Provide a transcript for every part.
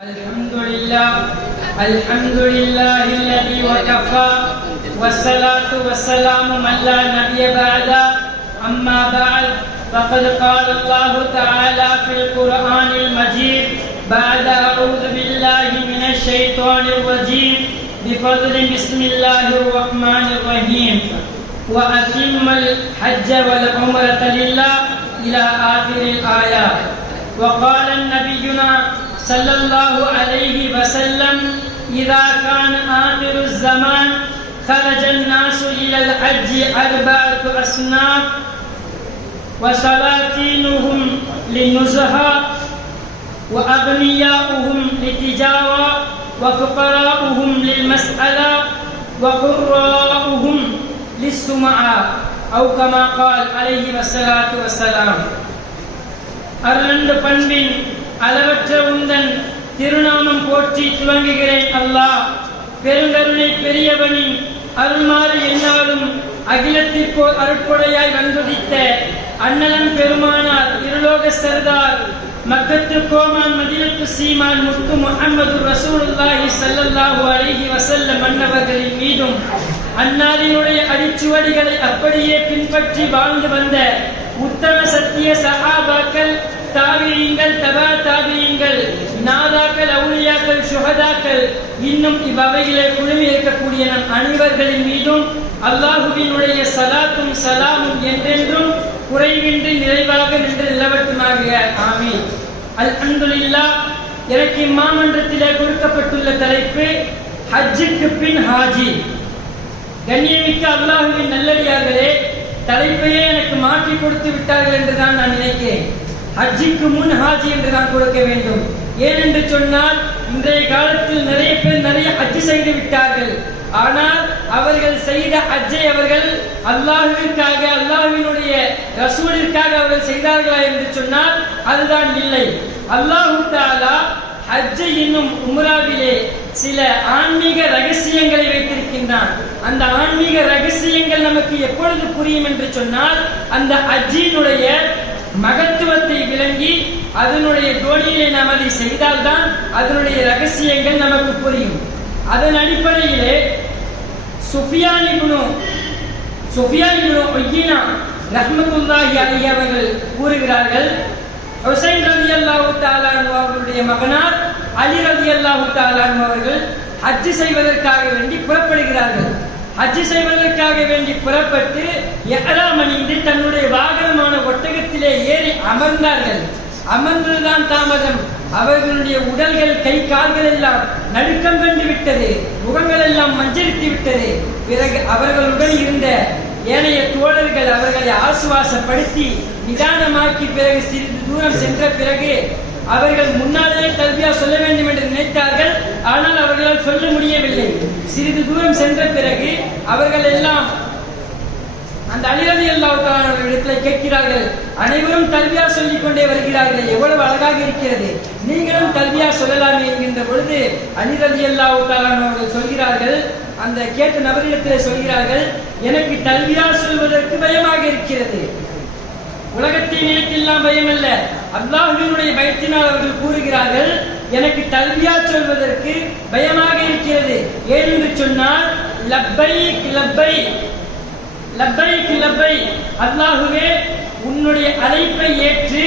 الحمد لله الحمد لله الذي وكفى والصلاة والسلام من لا نبي بعد أما بعد فقد قال الله تعالى في القرآن المجيد بعد أعوذ بالله من الشيطان الرجيم بفضل بسم الله الرحمن الرحيم وأتم الحج والعمرة لله إلى آخر الآيات وقال نبينا صلى الله عليه وسلم إذا كان آخر الزمان خرج الناس إلى الحج أربعة أصناف وسلاطينهم للنزهة وأغنياؤهم للتجارة وفقراؤهم للمسألة وقراؤهم للسمعة أو كما قال عليه الصلاة والسلام. أرند بن அளவற்ற உந்தன் திருநாமம் போற்றி துவங்குகிறேன் அல்லாஹ் பெருங்கருணை பெரியவனின் அருள்மாறு என்னாலும் அகிலத்திற்கோர் அருட்கொடையாய் வந்துதித்த அன்னலம் பெருமானார் இருலோக சர்தார் மக்கத்து கோமான் மதியத்து சீமான் முத்து முகமது ரசூலுல்லாஹி சல்லல்லாஹு அலைஹி வசல்ல மன்னவர்களின் மீதும் அன்னாரினுடைய அடிச்சுவடிகளை அப்படியே பின்பற்றி வாழ்ந்து வந்த உத்தம சத்திய சகாபாக்கள் தாவியங்கள் தபா தாவியங்கள் நாதாக்கள் அவுளியாக்கள் சுகதாக்கள் இன்னும் இவ்வகையிலே குழுமி இருக்கக்கூடிய நம் அனைவர்களின் மீதும் அல்லாஹுவினுடைய சலாத்தும் சலாமும் என்றென்றும் குறைவின்றி நிறைவாக நின்று நிலவட்டுமாக அல் அல்ஹம்துலில்லா எனக்கு இம்மாமன்றத்திலே கொடுக்கப்பட்டுள்ள தலைப்பு ஹஜ்ஜுக்கு பின் ஹாஜி. கண்ணியமிக்க அல்லாஹுவின் நல்லடியார்களே தலைப்பையே எனக்கு மாற்றி கொடுத்து விட்டார்கள் என்றுதான் நான் நினைக்கிறேன். ஹஜ்ஜிக்கு முன் ஹாஜி என்று தான் கொடுக்க வேண்டும். ஏனென்று சொன்னால் இன்றைய காலத்தில் நிறைய பேர் நிறைய ஹஜ்ஜி செய்து விட்டார்கள். ஆனால் அவர்கள் செய்த ஹஜ்ஜை அவர்கள் அல்லாஹுவிற்காக அல்லாஹுவினுடைய ரசூலிற்காக அவர்கள் செய்தார்களா என்று சொன்னால் அதுதான் இல்லை. அல்லாஹு தாலா ஹஜ்ஜை என்னும் உம்ராவிலே சில ஆன்மீக ரகசியங்களை வைத்திருக்கின்றான். அந்த ஆன்மீக ரகசியங்கள் நமக்கு எப்பொழுது புரியும் என்று சொன்னால் அந்த ஹஜ்ஜினுடைய மகத்துவத்தை விளங்கி அதனுடைய தோணியிலே நாம் அதை செய்தால்தான் அதனுடைய ரகசியங்கள் நமக்கு புரியும். அதன் அடிப்படையிலே சுஃபியானிபுனு சுஃபியானிபுனு ஒய்யினா ரஹ்மத்துல்லாஹி அலி அவர்கள் கூறுகிறார்கள் ஹுசைன் ரதி அல்லாஹு தாலானு அவர்களுடைய மகனார் அலி ரதி அல்லாஹு தாலானு அவர்கள் ஹஜ்ஜு செய்வதற்காக வேண்டி புறப்படுகிறார்கள். ஹஜ் செய்வதற்காக வேண்டி புறப்பட்டு எஹராம் அணிந்து தன்னுடைய வாகனமான ஒட்டகத்திலே ஏறி அமர்ந்தார்கள். அமர்ந்ததுதான் தாமதம். அவர்களுடைய உடல்கள் கை கால்கள் எல்லாம் நடுக்கம் கண்டு விட்டது. முகங்கள் எல்லாம் மஞ்சளித்து விட்டது. பிறகு அவர்களுடன் இருந்த ஏனைய தோழர்கள் அவர்களை ஆசுவாசப்படுத்தி நிதானமாக்கி பிறகு சிறிது தூரம் சென்ற பிறகு அவர்கள் முன்னாலே கல்வியா சொல்ல வேண்டும் என்று நினைத்தார்கள். ஆனால் அவர்களால் சொல்ல முடியவில்லை. சிறிது தூரம் சென்ற பிறகு அவர்கள் எல்லாம் அந்த அலிரதி இடத்துல கேட்கிறார்கள் அனைவரும் கல்வியா சொல்லிக் கொண்டே வருகிறார்கள் எவ்வளவு அழகாக இருக்கிறது. நீங்களும் கல்வியா சொல்லலாமே என்கின்ற பொழுது அலிரதி அல்லாவுக்கான அவர்கள் சொல்கிறார்கள் அந்த கேட்ட நபரிடத்தில் சொல்கிறார்கள் எனக்கு கல்வியா சொல்வதற்கு பயமாக இருக்கிறது. உலகத்தை நினைத்தெல்லாம் பயம் அல்ல அல்லாஹுவினுடைய பயத்தினால் அவர்கள் கூறுகிறார்கள் எனக்கு கல்வியா சொல்வதற்கு பயமாக இருக்கிறது. ஏனென்று சொன்னால் லப்பை லப்பை லப்பை லப்பை. அல்லாஹுவே உன்னுடைய அழைப்பை ஏற்று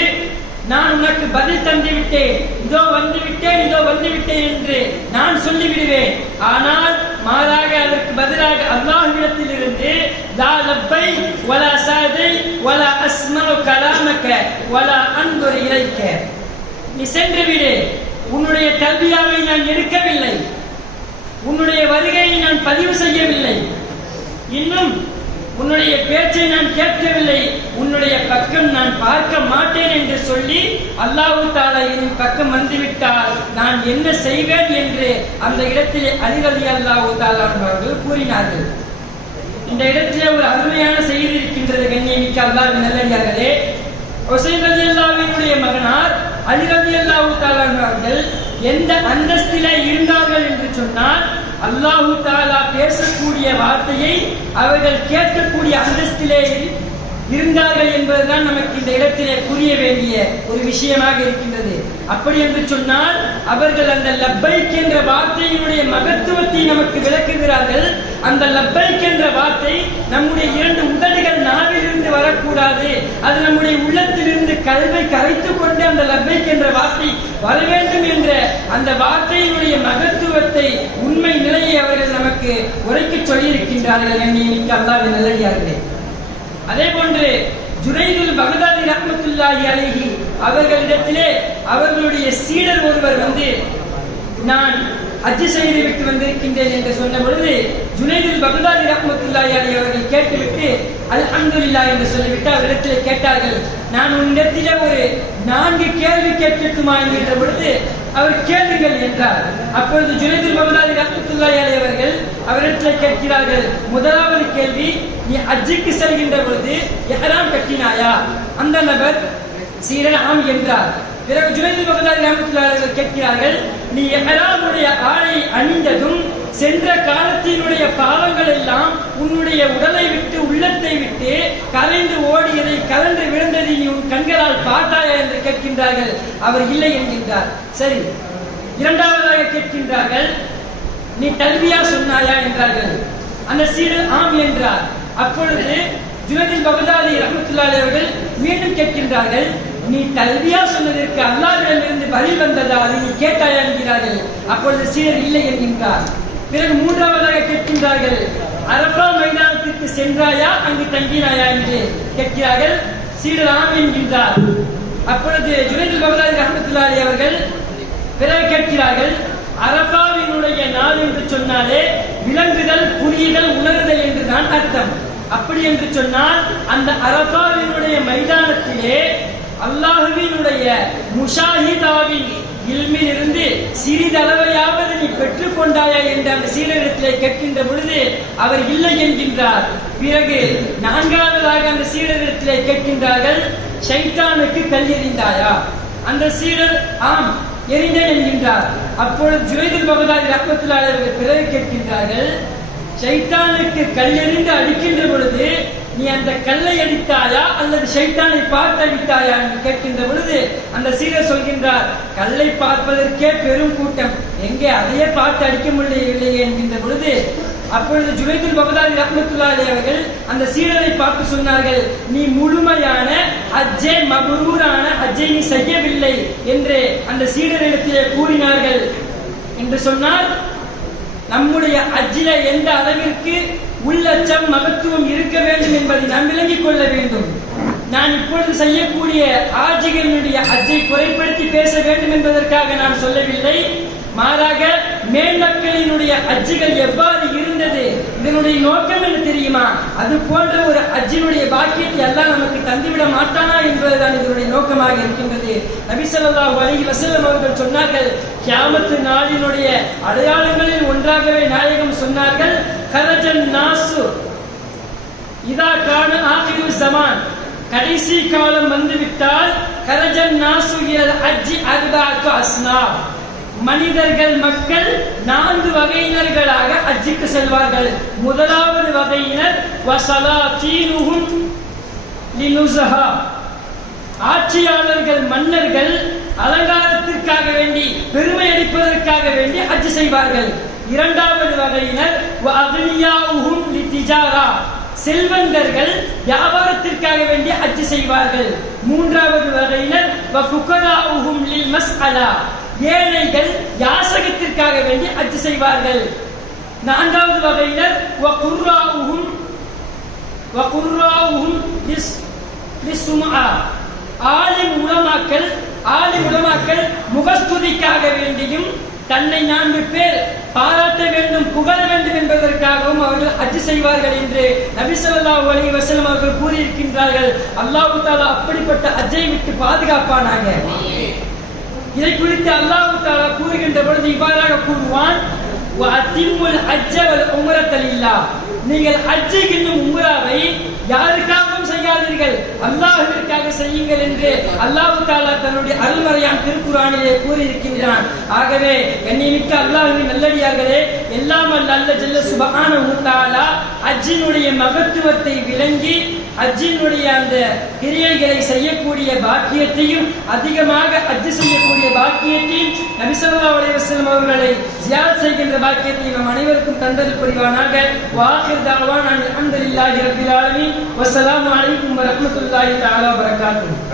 நான் உனக்கு பதில் தந்து விட்டேன் இதோ வந்து விட்டேன் இதோ வந்து விட்டேன் என்று நான் சொல்லிவிடுவேன். ஆனால் மாறாக அதற்கு பதிலாக அல்லாஹ்விடத்தில் இருந்து லா லப்பை வலா வலா நீ சென்று விடு. உன்னுடைய கல்வியாவை நான் எடுக்கவில்லை. உன்னுடைய வருகையை நான் பதிவு செய்யவில்லை. இன்னும் உன்னுடைய பேச்சை நான் கேட்கவில்லை. உன்னுடைய பக்கம் நான் பார்க்க மாட்டேன் என்று சொல்லி அல்லாஹு தாலா என் பக்கம் வந்துவிட்டால் நான் என்ன செய்வேன் என்று அந்த இடத்திலே அலிரதி அல்லாஹு தாலா அவர்கள் கூறினார்கள். இந்த இடத்திலே ஒரு அருமையான செய்தி இருக்கின்றது கண்ணியமிக்க அல்லாஹ் நல்லடியார்களே. ஹுசைன் ரதி அல்லாவினுடைய மகனார் அலி ரதி அல்லாஹு தாலா எந்த அந்தஸ்தில இருந்தார்கள் என்று சொன்னால் அல்லாஹு தாலா பேசக்கூடிய வார்த்தையை அவர்கள் கேட்கக்கூடிய அந்தஸ்திலே இருந்தார்கள் என்பதுதான் நமக்கு இந்த இடத்திலே புரிய வேண்டிய ஒரு விஷயமாக இருக்கின்றது. அப்படி என்று சொன்னால் அவர்கள் அந்த லப்பைக் என்ற வார்த்தையினுடைய மகத்துவத்தை நமக்கு விளக்குகிறார்கள். அந்த லப்பைக் என்ற வார்த்தை நம்முடைய இரண்டு உதடுகள் வரக்கூடாது. அது நம்முடைய உள்ளத்திலிருந்து கல்வை கரைத்துக் கொண்டு அந்த லப்பைக் என்ற வார்த்தை வர வேண்டும் என்ற அந்த வார்த்தையினுடைய மகத்துவத்தை உண்மை நிலையை அவர்கள் நமக்கு உரைக்கச் சொல்லியிருக்கின்றார்கள். என்னை மிக்க அல்லாவின் நல்லடியார்களே. அதே போன்று ஜுனைதுல் பகதாதி ரஹமத்துல்லாஹி அலைஹி அவர்களிடத்திலே அவர்களுடைய சீடர் ஒருவர் வந்து நான் அஜி செய்து விட்டு வந்திருக்கின்றேன் என்று சொன்ன பொழுது ஜுனைதில் பகதாதி ரஹ்மத்துல்லாஹி அலைஹி அவர்கள் கேட்டுவிட்டு இல்லா என்று சொல்லிவிட்டு அவரிடத்தில் கேட்டார்கள் நான் உன்னிடத்திலே ஒரு நான்கு கேள்வி கேட்கட்டுமா? என்கின்ற பொழுது அவர் கேளுங்கள் என்றார். அப்பொழுது ஜுனைதில் பகதாதி ரஹ்மத்துல்லாஹி அலைஹி அவர்கள் அவரிடத்தில் கேட்கிறார்கள் முதலாவது கேள்வி நீ அஜிக்கு செல்கின்ற பொழுது யாராம் கட்டினாயா? அந்த நபர் சீரன் ஆம் என்றார். பிறகு ஜுனைதில் பகதாதி ரஹ்மத்துல்லாஹி அவர்கள் கேட்கிறார்கள் நீ எஹராமுடைய ஆடை அணிந்ததும் சென்ற காலத்தினுடைய பாவங்கள் எல்லாம் உன்னுடைய உடலை விட்டு உள்ளத்தை விட்டு கலைந்து ஓடியதை கலந்து விழுந்ததை நீ உன் கண்களால் பார்த்தாயா என்று கேட்கின்றார்கள். அவர் இல்லை என்கின்றார். சரி இரண்டாவதாக கேட்கின்றார்கள் நீ தல்வியா சொன்னாயா என்றார்கள். அந்த சீடு ஆம் என்றார். அப்பொழுது ஜுனதில் பகதாதி ரஹமத்துல்லாஹி அவர்கள் மீண்டும் கேட்கின்றார்கள் நீ கல்வியா சொன்னதற்கு அல்லாஹ்விடமிருந்து பதில் வந்ததா அதை நீ கேட்டாயா என்கிறார்கள். அப்பொழுது சீடர் இல்லை என்கின்றார். பிறகு மூன்றாவதாக கேட்கின்றார்கள் அரபா மைதானத்திற்கு சென்றாயா அங்கு தங்கினாயா என்று கேட்கிறார்கள் சீடர் ஆம் என்கின்றார். அப்பொழுது ஜுனைதுல் பகதாதி ரஹமத்துல்லாஹி அவர்கள் பிறகு கேட்கிறார்கள் அரபாவினுடைய நாள் என்று சொன்னாலே விளங்குதல் புரியுதல் உணர்தல் என்றுதான் அர்த்தம். அப்படி என்று சொன்னால் அந்த அரபாவினுடைய மைதானத்திலே அல்லாஹுவினுடைய முஷாஹிதாவின் இல்மில் இருந்து சிறிதளவையாவது நீ பெற்றுக் கொண்டாயா என்று அந்த சீடரிடத்திலே கேட்கின்ற பொழுது அவர் இல்லை என்கின்றார். பிறகு நான்காவதாக அந்த சீடரிடத்திலே கேட்கின்றார்கள் ஷைத்தானுக்கு கல்லெறிந்தாயா அந்த சீடர் ஆம் எரிந்தேன் என்கின்றார். அப்பொழுது ஜுவைதில் பகதாதி ரஹ்மத்துல்லாஹி பிறகு கேட்கின்றார்கள் ஷைத்தானுக்கு கல்லெறிந்து அடிக்கின்ற பொழுது நீ அந்த கல்லை அடித்தாயா அல்லது ஷைத்தானை பார்த்து அடித்தாயா என்று கேட்கின்ற பொழுது அந்த சீடர் சொல்கின்றார் கல்லை பார்ப்பதற்கே பெரும் கூட்டம். எங்கே அதையே பார்த்து அடிக்க முடியவில்லையே என்கின்ற பொழுது அப்பொழுது ஜுவைதுல் பகதாதி ரஹ்மத்துல்லாஹி அவர்கள் அந்த சீடரை பார்த்து சொன்னார்கள் நீ முழுமையான அஜே மபரூரான அஜே நீ செய்யவில்லை என்று அந்த சீடரிடத்திலே கூறினார்கள். என்று சொன்னால் நம்முடைய அஜில எந்த அளவிற்கு உள்ளச்சம் மகத்துவம் இருக்க வேண்டும் என்பதை நாம் விளங்கிக் கொள்ள வேண்டும். நான் இப்பொழுது செய்யக்கூடிய ஆட்சிகளினுடைய அச்சை குறைப்படுத்தி பேச வேண்டும் என்பதற்காக நான் சொல்லவில்லை. மாறாக மேன்மக்களினுடைய மக்களினுடைய அஜிகள் எவ்வாறு இருந்தது இதனுடைய நோக்கம் என்ன தெரியுமா? அது போன்ற ஒரு அஜினுடைய பாக்கியத்தை எல்லாம் நமக்கு தந்துவிட மாட்டானா என்பதுதான் இதனுடைய நோக்கமாக இருக்கின்றது. நபிசல்லா வலி வசலம் அவர்கள் சொன்னார்கள் கியாமத்து நாளினுடைய அடையாளங்களில் ஒன்றாகவே நாயகம் சொன்னார்கள் கரஜன் நாசு இதா கான ஆகிரு ஜமான் கடைசி காலம் வந்துவிட்டால் கரஜன் நாசு அஜி அஜ்ஜி அஸ்னா மனிதர்கள் மக்கள் நான்கு வகையினர்களாக அஜிக்கு செல்வார்கள் முதலாவது வகையினர் வசலா தீனுகும் லினுசஹா ஆட்சியாளர்கள் மன்னர்கள் அலங்காரத்திற்காக வேண்டி பெருமை அடிப்பதற்காக வேண்டி அஜி செய்வார்கள் இரண்டாவது வகையினர் செல்வந்தர்கள் வியாபாரத்திற்காக வேண்டி அச்சு செய்வார்கள். மூன்றாவது வகையினர் ஏழைகள் யாசகத்திற்காக வேண்டி அச்சு செய்வார்கள். நான்காவது வகையினர் வகுர்ராவுஹும் வகுர்ராவுஹும் லிஸ் லிஸ்ஸும்ஆ. ஆலிம் உலமாக்கள் ஆலிம் உலமாக்கள் முகஸ்துதிக்காக வேண்டியும் தன்னை நான்கு பேர் பாராட்ட வேண்டும் புகழ வேண்டும் என்பதற்காகவும் அவர்கள் அச்சு செய்வார்கள் என்று நபிசல்லா அலி வசலம் அவர்கள் கூறியிருக்கின்றார்கள். அல்லாஹு தாலா அப்படிப்பட்ட அஜை விட்டு பாதுகாப்பானாக. இதை குறித்து அல்லாஹு தாலா கூறுகின்ற பொழுது இவ்வாறாக கூறுவான் அத்திமுல் அஜ்ஜவல் உமரத்தலில்லா நீங்கள் அஜ்ஜை இன்னும் உம்ராவை யாருக்காகவும் செய்யாதீர்கள். அல்லாஹ்விற்காக செய்யுங்கள் என்று அல்லாஹு தாலா தன்னுடைய அருள்மறையான் திருக்குறானிலே கூறியிருக்கின்றான். ஆகவே கண்ணியமிக்க அல்லாஹுவின் நல்லடியார்களே எல்லாம் அல்ல அல்ல சுபகான சுபஹானஹு அஜினுடைய மகத்துவத்தை விளங்கி அஜினுடைய அந்த கிரியைகளை செய்யக்கூடிய பாக்கியத்தையும் அதிகமாக அஜி செய்யக்கூடிய பாக்கியத்தையும் நபிசல்லா அலைவசம் அவர்களை ஜியார் செய்கின்ற பாக்கியத்தையும் நம் அனைவருக்கும் தந்தல் புரிவானாக. வாஹிர் தாவான் அல்ஹம்துலில்லாஹி ரப்பில் ஆலமீன். வசலாம் அலைக்கும் வரமத்துல்லாஹி தாலா வரகாத்து